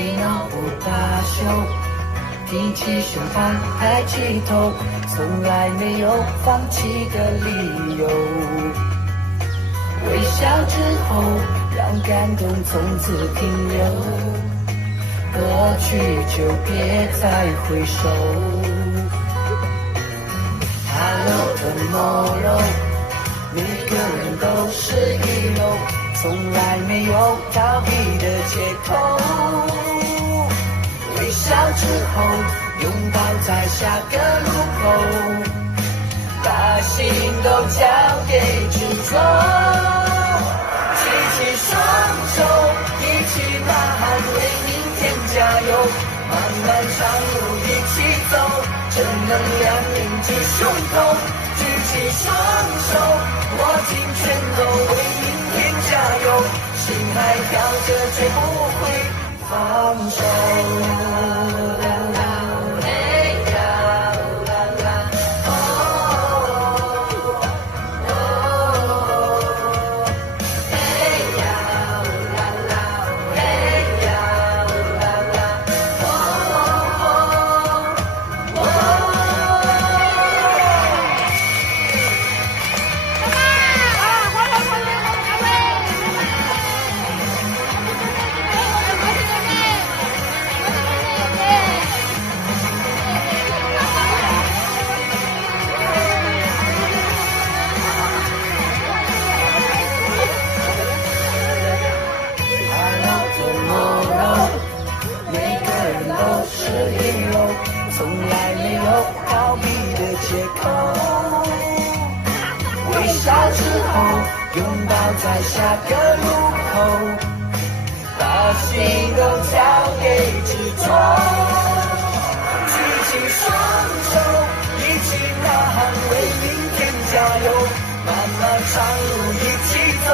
没能不罢休，提起胸膛，抬起头，从来没有放弃的理由。微笑之后，让感动从此停留，过去就别再回首。Hello tomorrow， 每个人都是hero，从来没有逃避的借口。微笑之后，拥抱在下个路口，把心都交给执着。举起双手，一起呐喊，为明天加油。漫漫长路一起走，正能量铭记胸口。举起双手，握紧拳头，为明天加油。心还跳着，绝不会放手。从来没有逃避的借口，微笑之后，拥抱在下个路口，把心都交给执着。举起双手，一起呐喊，为明天加油。漫漫长路一起走，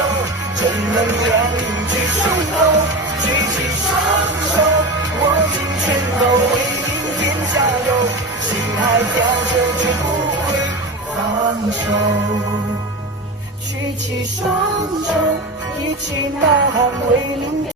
正能量铭记胸口。举起双手，握紧拳头，为明天加油，心还跳着，绝不会放手。举起双手，一起呐喊，为明天。